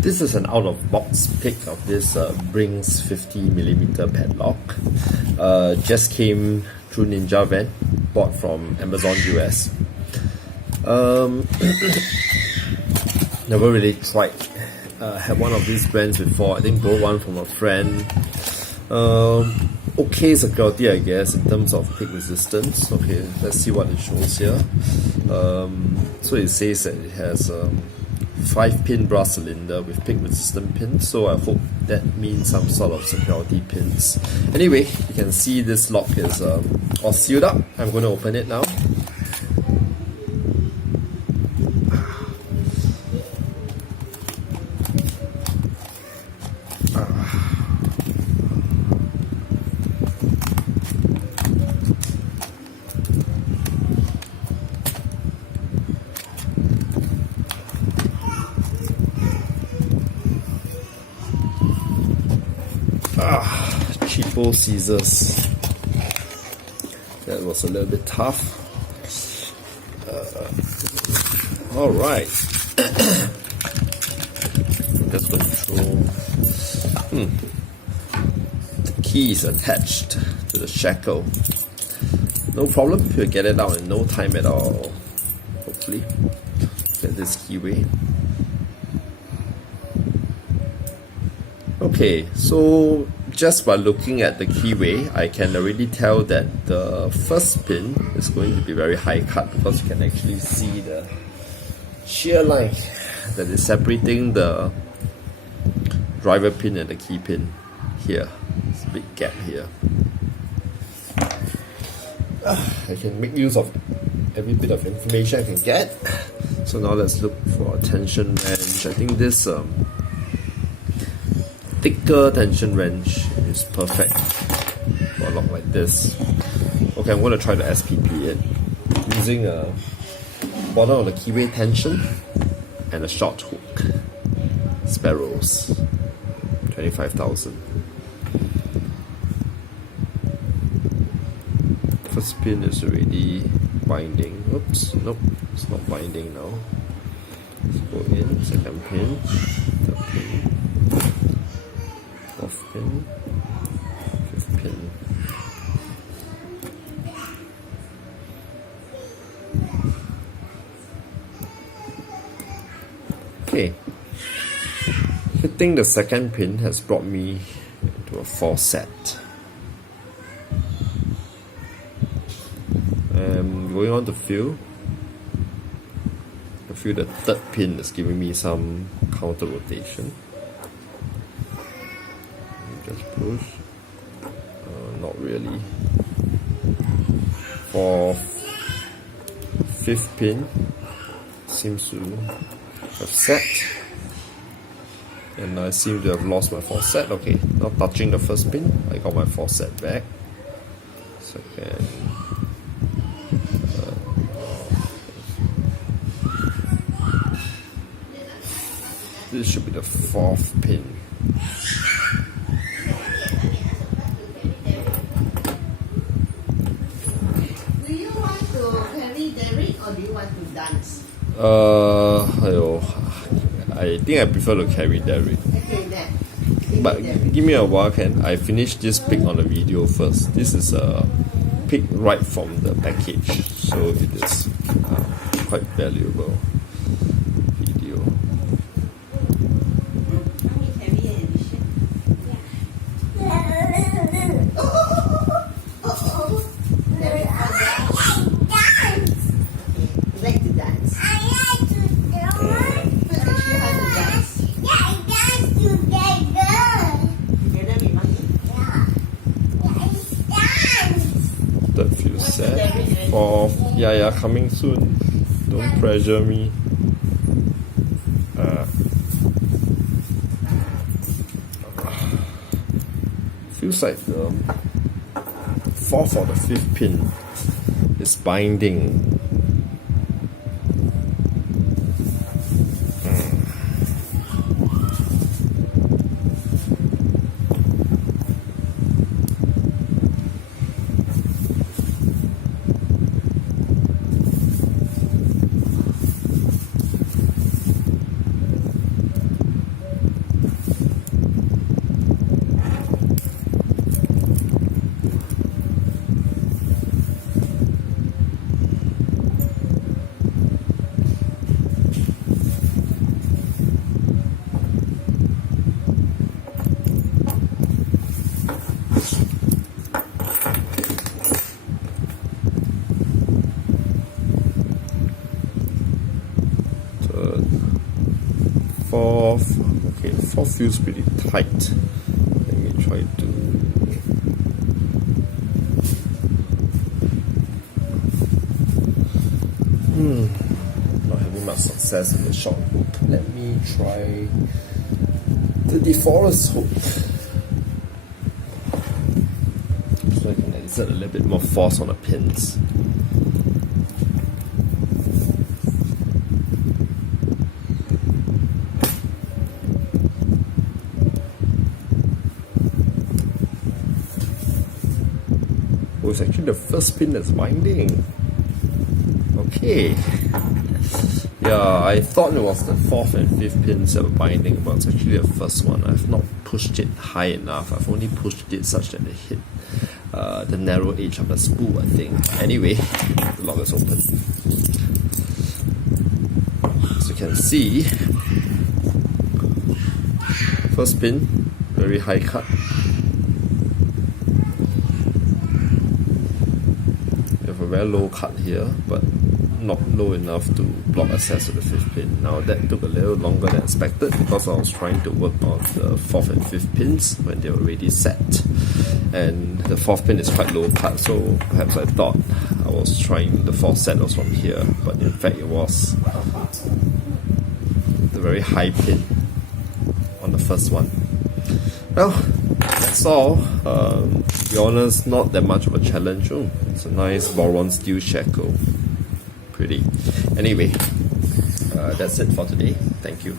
This is an out-of-box pick of this Brinks 50mm padlock. Just came through Ninja Van, bought from Amazon US. Never really tried. Had one of these brands before. I think bought one from a friend. Okay security, I guess, in terms of pick resistance. Okay, let's see what it shows here. So it says that it has 5-pin brass cylinder with pick resistant pins, so I hope that means some sort of security pins. Anyway, you can see this lock is all sealed up. I'm going to open it now. Cheapo scissors. That was a little bit tough. Alright. That's control. The key is attached to the shackle. No problem, you'll get it out in no time at all. Hopefully. Get this keyway. Okay, so just by looking at the keyway, I can already tell that the first pin is going to be very high cut, because you can actually see the shear line that is separating the driver pin and the key pin here. It's a big gap here. I can make use of every bit of information I can get. So now let's look for a tension wrench. I think this thicker tension wrench is perfect for a lock like this. Okay, I'm going to try to SPP it using a bottom of the keyway tension and a short hook. Sparrows, 25,000. First pin is already binding. Oops, nope, it's not binding now. Let's go in, second pin, third pin. Fourth pin, fifth pin. Okay, hitting the second pin has brought me into a 4 set. Going on to feel. I feel the third pin is giving me some counter rotation. Just push. Not really. For fifth pin, seems to have set, and I seem to have lost my 4 set. Okay, not touching the first pin, I got my 4 set back. Second. This should be the 4th pin. Or do you want to dance? I think I prefer to carry Derek. Okay, then. But give me a while, can I finish this pick on the video first? This is a pick right from the package, so it is quite valuable video. Third few set, 4th, yeah, coming soon. Don't pressure me. Feels like the 4th or the 5th pin is binding. fourth. Okay, the fourth feels pretty tight. Let me try to. Not having much success with the short hook. Let me try the deforest hook. So I can exert a little bit more force on the pins. Oh, it's actually the first pin that's binding. Okay. Yeah, I thought it was the fourth and fifth pins that were binding, but it's actually the first one. I've not pushed it high enough. I've only pushed it such that it hit the narrow edge of the spool, I think. Anyway, the lock is open. As you can see, first pin, very high cut. You have a very low cut here, but not low enough to block access to the fifth pin. Now that took a little longer than expected because I was trying to work on the fourth and fifth pins when they were already set, and the fourth pin is quite low cut, so perhaps I thought I was trying the fourth set was from here, but in fact it was the very high pin on the first one. Well, that's all. To be honest, not that much of a challenge. Oh, it's a nice boron steel shackle. Pretty. Anyway, that's it for today. Thank you.